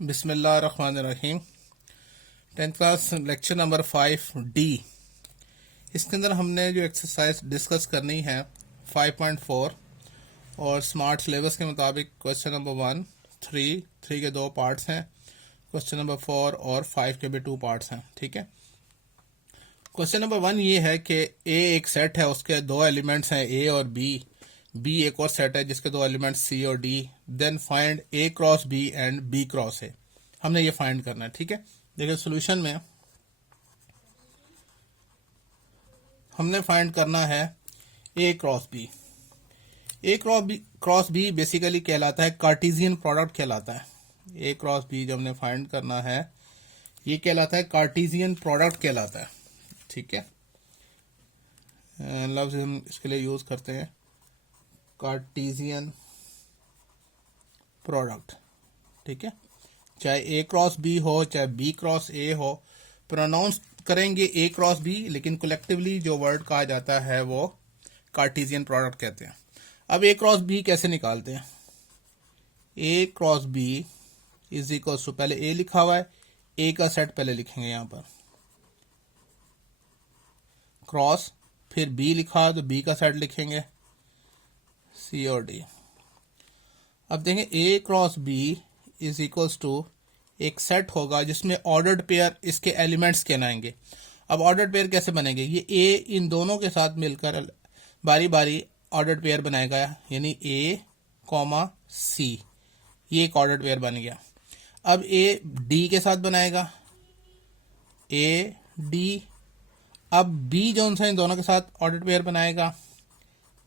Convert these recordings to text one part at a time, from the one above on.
बिस्मिल्लाहिर्रहमानिर्रहीम। 10th class lecture number 5D। इसके अंदर हमने जो एक्सरसाइज डिस्कस करनी है 5.4 और स्मार्ट सिलेबस के मुताबिक क्वेश्चन नंबर 1, 3 के 2 पार्ट्स हैं, क्वेश्चन नंबर 4 और 5 के भी 2 पार्ट्स हैं। ठीक है। क्वेश्चन नंबर 1 ये है कि ए एक सेट है, उसके 2 एलिमेंट्स हैं ए और बी एक और सेट है जिसके 2 एलिमेंट्स सी और D. Then find A cross B and B cross A. हमने ये फाइंड करना है। ठीक है। देखिए सोल्यूशन में हमने फाइंड करना है ए क्रॉस बी। ए क्रॉस बी बेसिकली कहलाता है कार्टेशियन प्रोडक्ट कहलाता है। ए क्रॉस बी जो हमने फाइंड करना है ये कहलाता है कार्टेशियन प्रोडक्ट कहलाता है। ठीक है। लफ्ज हम इसके लिए यूज करते हैं कार्टेशियन प्रोडक्ट। ठीक है। चाहे ए क्रॉस बी हो चाहे बी क्रॉस ए हो, प्रोनाउंस करेंगे ए क्रॉस बी, लेकिन कलेक्टिवली जो वर्ड कहा जाता है वो कार्टेशियन प्रोडक्ट कहते हैं। अब ए क्रॉस बी कैसे निकालते हैं? A cross B is equal to, पहले ए लिखा हुआ है, ए का सेट पहले लिखेंगे यहां पर, क्रॉस, फिर बी लिखा है तो बी का सेट लिखेंगे, सी और डी। अब देखें A cross B is equals to एक सेट होगा जिसमें ऑर्डर्ड पेयर इसके एलिमेंट्स कहलाएंगे। अब ऑर्डर्ड पेयर कैसे बनेंगे? ये ए इन दोनों के साथ मिलकर बारी बारी ऑर्डर्ड पेयर बनाएगा, यानी ए कॉमा सी, ये एक ऑर्डर्ड पेयर बन गया। अब ए डी के साथ बनाएगा, ए डी। अब बी जो इन दोनों के साथ ऑर्डर्ड पेयर बनाएगा,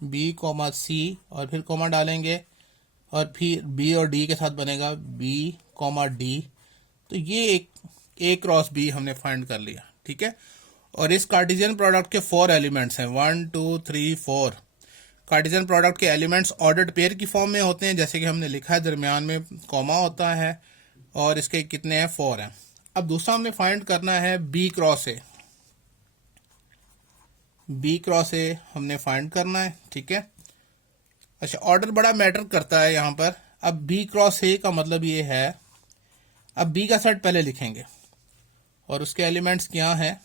बी कॉमा सी, और फिर कॉमा डालेंगे, और फिर बी और डी के साथ बनेगा बी कॉमा डी। तो ये एक ए क्रॉस बी हमने फाइंड कर लिया। ठीक है। और इस कार्टेशियन प्रोडक्ट के 4 एलिमेंट्स हैं, 1 2 3 4। कार्टेशियन प्रोडक्ट के एलिमेंट्स ऑर्डर्ड पेयर की फॉर्म में होते हैं, जैसे कि हमने लिखा है, दरमियान में कॉमा होता है, और इसके कितने हैं? 4 हैं। अब दूसरा हमने फाइंड करना है B cross A. B cross A हमने फाइंड करना है। ठीक है। अच्छा, ऑर्डर बड़ा मैटर करता है यहां पर। अब बी क्रॉस ए का मतलब ये है, अब बी का सेट पहले लिखेंगे और उसके एलिमेंट्स क्या हैं?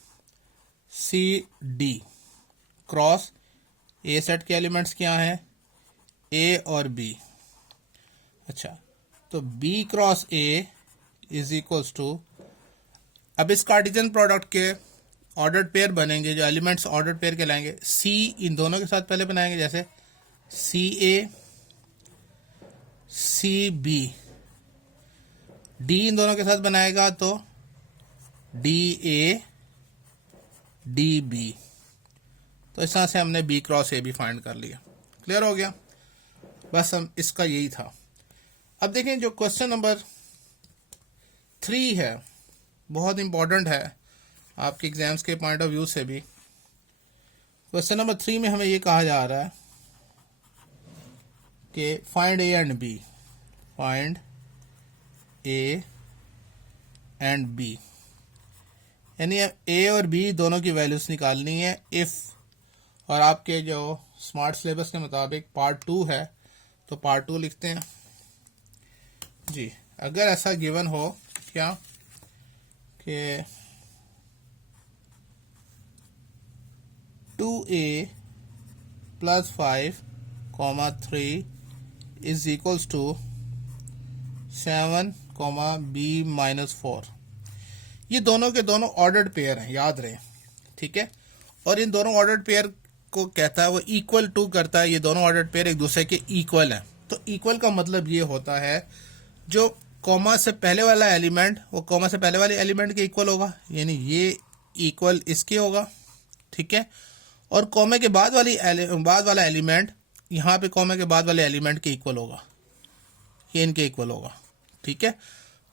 C D. Cross A set के एलिमेंट्स क्या हैं? ए और बी। अच्छा, तो B cross A is equals to, अब इस कार्टेशियन प्रोडक्ट के ऑर्डर्ड पेयर बनेंगे, जो एलिमेंट्स ऑर्डर्ड पेयर कहलाएंगे। सी इन दोनों के साथ पहले बनाएंगे, जैसे सी ए सी बी। डी इन दोनों के साथ बनाएगा तो डी ए डी बी। तो इस तरह से हमने बी क्रॉस ए भी फाइंड कर लिया। क्लियर हो गया? बस हम इसका यही था। अब देखें जो क्वेश्चन नंबर 3 है, बहुत इंपॉर्टेंट है आपके एग्जाम्स के पॉइंट ऑफ व्यू से भी। क्वेश्चन नंबर 3 में हमें ये कहा जा रहा है कि find A and B. Find A and B, यानी ए और बी दोनों की वैल्यूज निकालनी है इफ, और आपके जो स्मार्ट सिलेबस के मुताबिक पार्ट 2 है तो पार्ट 2 लिखते हैं जी। अगर ऐसा गिवन हो क्या कि 2a + 5, 3 is equals to 7, b - 4। ये दोनों के दोनों ऑर्डर्ड पेयर हैं, याद रहे। ठीक है। और इन दोनों ऑर्डर्ड पेयर को कहता है, वो इक्वल टू करता है, ये दोनों ऑर्डर्ड पेयर एक दूसरे के इक्वल हैं। तो इक्वल का मतलब ये होता है जो कॉमा से पहले वाला एलिमेंट वो कॉमा से पहले वाले एलिमेंट के इक्वल होगा, यानी ये इक्वल इसके होगा। ठीक है। और कॉमे के बाद वाला एलिमेंट यहाँ पे कॉमे के बाद वाले एलिमेंट के इक्वल होगा, ये इनके इक्वल होगा। ठीक है।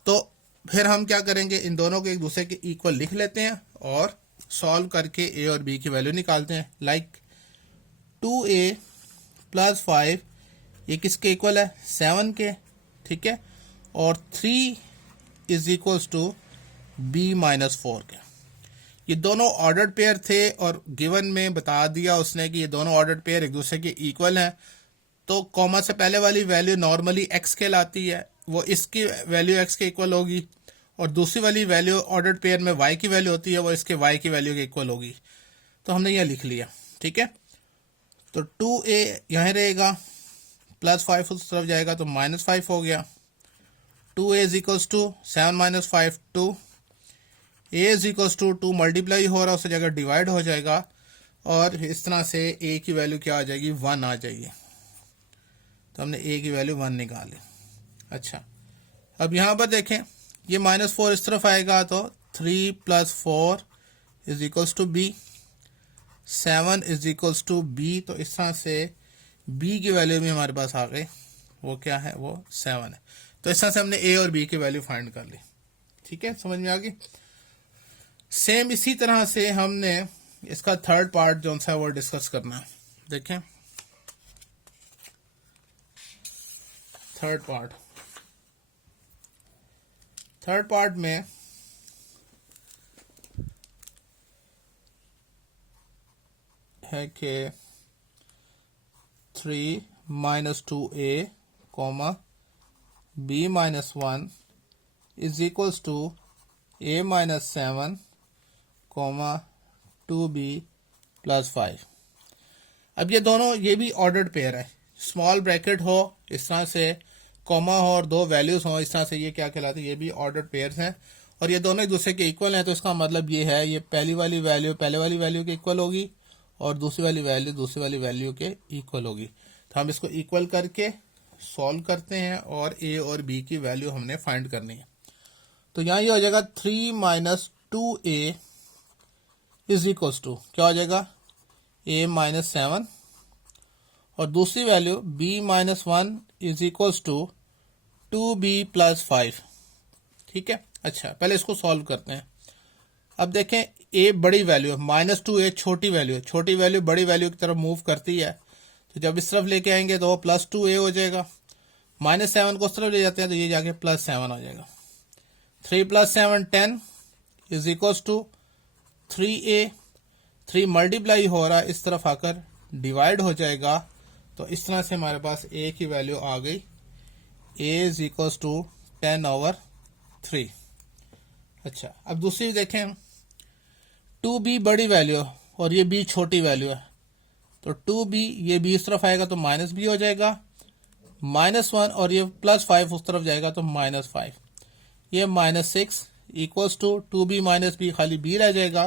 तो फिर हम क्या करेंगे, इन दोनों को एक दूसरे के इक्वल लिख लेते हैं और सॉल्व करके ए और बी की वैल्यू निकालते हैं। लाइक 2a + 5 ये किसके इक्वल है? 7 के। ठीक है। और 3 इज इक्वल्स टू b - 4 के। ये दोनों ऑर्डर्ड पेयर थे और गिवन में बता दिया उसने कि ये दोनों ऑर्डर्ड पेयर एक दूसरे के इक्वल हैं। तो कॉमा से पहले वाली वैल्यू नॉर्मली x कहलाती है, वो इसकी वैल्यू x के इक्वल होगी और दूसरी वाली वैल्यू ऑर्डर्ड पेयर में y की वैल्यू होती है, वो इसके y की वैल्यू के इक्वल होगी। तो हमने यह लिख लिया, ठीक है। तो 2a यहाँ रहेगा, +5 उस तरफ जाएगा तो -5 हो गया। 2a is equals to 7 - 5 2, a is equals to 2 multiply हो रहा है, उससे जगह डिवाइड हो जाएगा और इस तरह से a की वैल्यू क्या आ जाएगी, 1 आ जाएगी। तो हमने a की वैल्यू 1 निकाली। अच्छा, अब यहाँ पर देखें ये -4 इस तरफ आएगा तो 3 + 4 is equals to b, 7 is equals to b। तो इस तरह से b की वैल्यू भी हमारे पास आ गई, वो क्या है, वो 7 है। तो इस तरह से हमने a और b की वैल्यू फाइंड कर ली, ठीक है, समझ में आ गई। सेम इसी तरह से हमने इसका थर्ड पार्ट जो सा वो डिस्कस करना है। देखें थर्ड पार्ट में है कि 3 - 2a, b - 1 is equals to a - 7, 2b + 5। अब ये दोनों, ये भी ऑर्डर्ड पेयर है, स्मॉल ब्रैकेट हो इस तरह से, कॉमा हो और दो वैल्यूज हो इस तरह से, ये क्या कहलाते हैं, ये भी ऑर्डर्ड पेयर्स हैं और ये दोनों एक दूसरे के इक्वल हैं। तो इसका मतलब ये है, ये पहली वाली वैल्यू पहले वाली वैल्यू के इक्वल होगी और दूसरी वाली वैल्यू दूसरी वाली वैल्यू के इक्वल होगी। तो हम इसको इक्वल करके सॉल्व करते हैं और a और b की वैल्यू हमने फाइंड करनी है। तो यहाँ ये हो जाएगा 3 - 2a इज इक्वल्स टू क्या हो जाएगा, a - 7 और दूसरी value b - 1 is equals to 2b + 5, ठीक है। अच्छा, पहले इसको सॉल्व करते हैं। अब देखें a बड़ी वैल्यू है, -2a छोटी वैल्यू है, छोटी वैल्यू बड़ी वैल्यू की तरफ मूव करती है। तो जब इस तरफ लेके आएंगे तो वो +2a हो जाएगा, -7 को उस तरफ ले जाते हैं तो ये जाके +7 हो जाएगा। 3 + 7 10 is equals to 3a, 3 multiply हो रहा है, इस तरफ आकर डिवाइड हो जाएगा। तो इस तरह से हमारे पास a की वैल्यू आ गई, a इज इक्वल्स टू 10/3। अच्छा, अब दूसरी देखें, 2b बड़ी वैल्यू है और ये b छोटी वैल्यू है। तो 2b, ये b इस तरफ आएगा तो -b हो जाएगा, -1 और ये +5 उस तरफ जाएगा तो -5, ये -6 इक्वल्स टू 2b - b, खाली b रह जाएगा।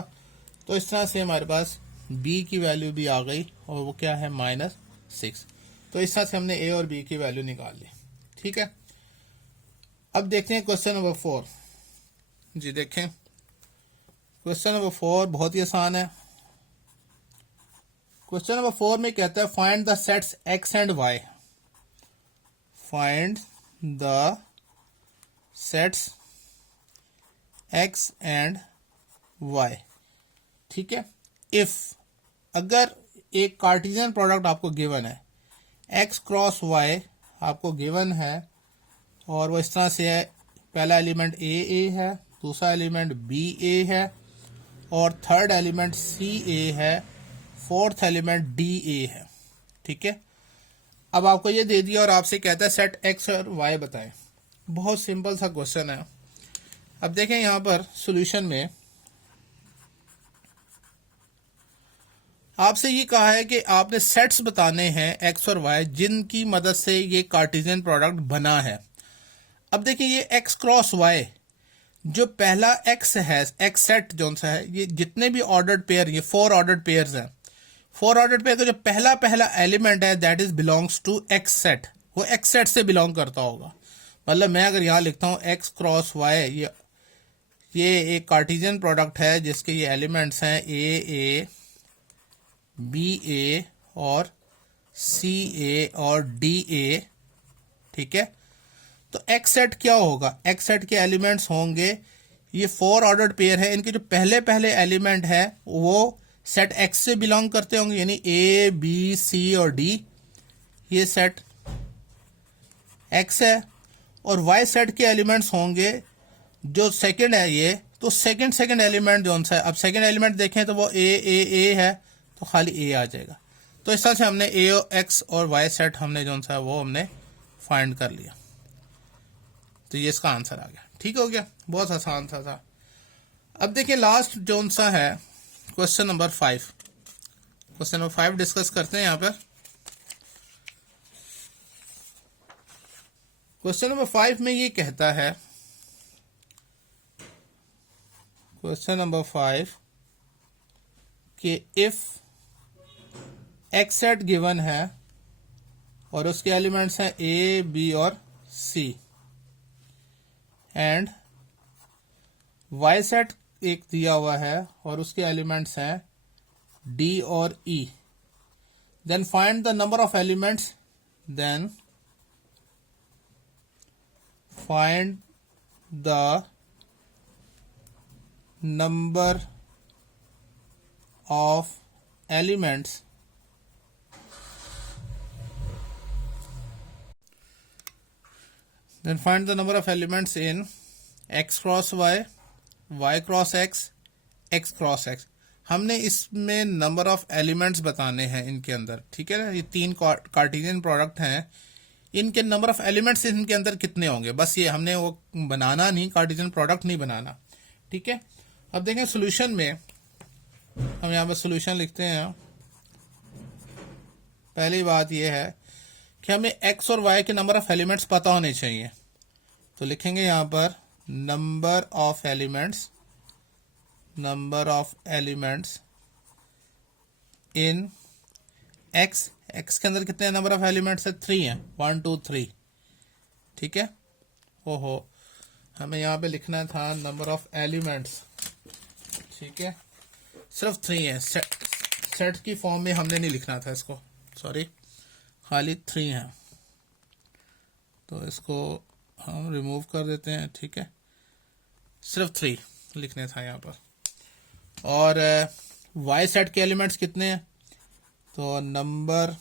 तो इस तरह से हमारे पास b की वैल्यू भी आ गई और वो क्या है, -6। तो इस तरह से हमने a और b की वैल्यू निकाल ली, ठीक है। अब देखते हैं क्वेश्चन नंबर 4। जी देखें, क्वेश्चन नंबर 4 बहुत ही आसान है। क्वेश्चन नंबर 4 में कहता है find the sets x and y, find the sets x and y, ठीक है। इफ, अगर एक कार्टेशियन प्रोडक्ट आपको गिवन है, x क्रॉस y आपको गिवन है और वो इस तरह से है, पहला एलिमेंट a है, दूसरा एलिमेंट b है और थर्ड एलिमेंट c है, फोर्थ एलिमेंट d है, ठीक है। अब आपको ये दे दिया और आपसे कहता है सेट x और y बताएं। बहुत सिंपल सा क्वेश्चन है। अब देखें यहां पर सॉल्यूशन में आपसे ये कहा है कि आपने सेट्स बताने हैं x और y जिनकी मदद से ये कार्टेशियन प्रोडक्ट बना है। अब देखिए ये x क्रॉस y, जो पहला x है, x सेट जो सा है, ये जितने भी ऑर्डर्ड पेयर, ये 4 ऑर्डर्ड पेयर्स हैं, 4 ऑर्डर्ड पेयर का जो पहला एलिमेंट है that is belongs to x set, वो x सेट से बिलोंग करता होगा। मतलब मैं अगर यहाँ लिखता हूँ x क्रॉस y, ये एक कार्टेशियन प्रोडक्ट है जिसके ये एलिमेंट्स हैं a, b और c और d, ठीक है। तो x सेट क्या होगा, x सेट के एलिमेंट्स होंगे, ये 4 ऑर्डर्ड पेयर है, इनके जो पहले एलिमेंट है वो सेट x से बिलोंग करते होंगे, यानी a, b, c और d, ये सेट x है। और y सेट के एलिमेंट्स होंगे जो सेकंड है ये, तो सेकंड एलिमेंट जो सा है, अब सेकंड एलिमेंट देखें तो वो a है, तो खाली a आ जाएगा। तो इस तरह से हमने a, x और y सेट हमने जो सा है वो हमने फाइंड कर लिया। तो ये इसका आंसर आ गया। ठीक हो गया, बहुत आसान सा था। अब देखिए लास्ट जोन सा है question number 5। Question number 5 discuss करते हैं यहाँ पर। क्वेश्चन नंबर 5 में ये कहता है, क्वेश्चन नंबर 5 कि इफ एक्स सेट गिवन है और उसके एलिमेंट्स हैं ए बी और सी, एंड वाई सेट एक दिया हुआ है और उसके एलिमेंट्स हैं डी और E, then find the number of elements, then find the number of elements then find the number of elements in x cross y, y cross x, x cross x। हमने इसमें number of elements बताने हैं इनके अंदर, ठीक है ना। ये 3 कार्टेशियन प्रोडक्ट हैं, इनके नंबर ऑफ एलिमेंट्स इनके अंदर कितने होंगे, बस ये हमने वो बनाना नहीं, कार्टेशियन प्रोडक्ट नहीं बनाना, ठीक है। अब देखें सॉल्यूशन में, हम यहाँ पर सॉल्यूशन लिखते हैं। पहली बात ये है कि हमें x और y के नंबर ऑफ एलिमेंट्स पता होने चाहिए, तो लिखेंगे यहाँ पर number of elements, number of elements in x, x के अंदर कितने नंबर ऑफ एलिमेंट्स है, 3 हैं, 1 2 3, ठीक है। ओहो, हमें यहाँ पे लिखना था नंबर ऑफ एलिमेंट्स, ठीक है, सिर्फ 3 है। सेट की फॉर्म में हमने नहीं लिखना था इसको, सॉरी, खाली 3 है, तो इसको हम रिमूव कर देते हैं, ठीक है। सिर्फ 3 लिखने था यहाँ पर। और y सेट के एलिमेंट्स कितने हैं, तो number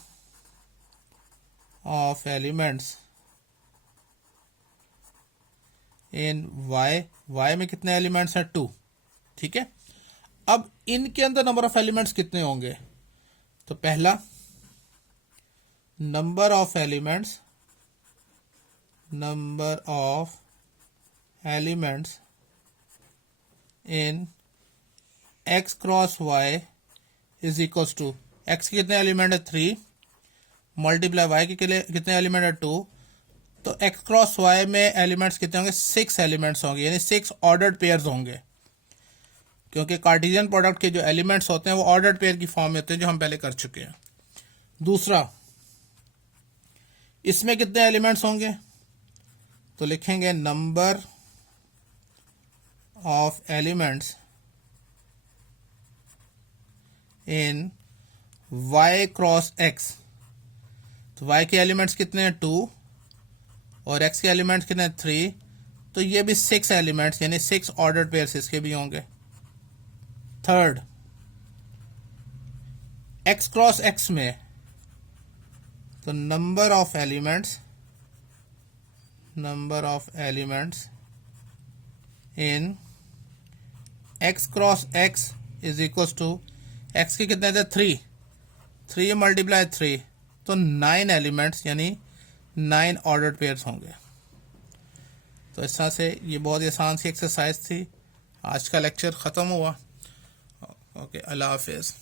of elements in y में कितने एलिमेंट्स हैं, 2, ठीक है। अब इनके अंदर नंबर ऑफ एलिमेंट्स कितने होंगे, तो पहला number of elements, number of elements in x cross y is equals to, x के कितने एलिमेंट है, 3, मल्टीप्लाई y के कितने एलिमेंट है, 2, तो x क्रॉस y में एलिमेंट्स कितने होंगे, 6 एलिमेंट्स होंगे, यानी 6 ऑर्डर्ड पेयर्स होंगे, क्योंकि कार्टेशियन प्रोडक्ट के जो एलिमेंट्स होते हैं वो ऑर्डर्ड पेयर की फॉर्म में होते हैं, जो हम पहले कर चुके हैं। दूसरा, इसमें कितने एलिमेंट्स होंगे, तो लिखेंगे number of elements in y cross x, तो y के एलिमेंट्स कितने हैं, 2, और x के एलिमेंट्स कितने हैं, 3, तो ये भी 6 एलिमेंट्स, यानी 6 ऑर्डर्ड पेयर्स इसके भी होंगे। थर्ड, x क्रॉस x में, तो number of elements, number of elements in x cross x is equal to, x के कितने थे, 3 मल्टीप्लाई 3, तो 9 एलिमेंट्स, यानी 9 ऑर्डर्ड पेयर्स होंगे। तो इस तरह से ये बहुत ही आसान सी एक्सरसाइज थी। आज का लेक्चर ख़त्म हुआ। ओके, अल्लाह हाफिज़।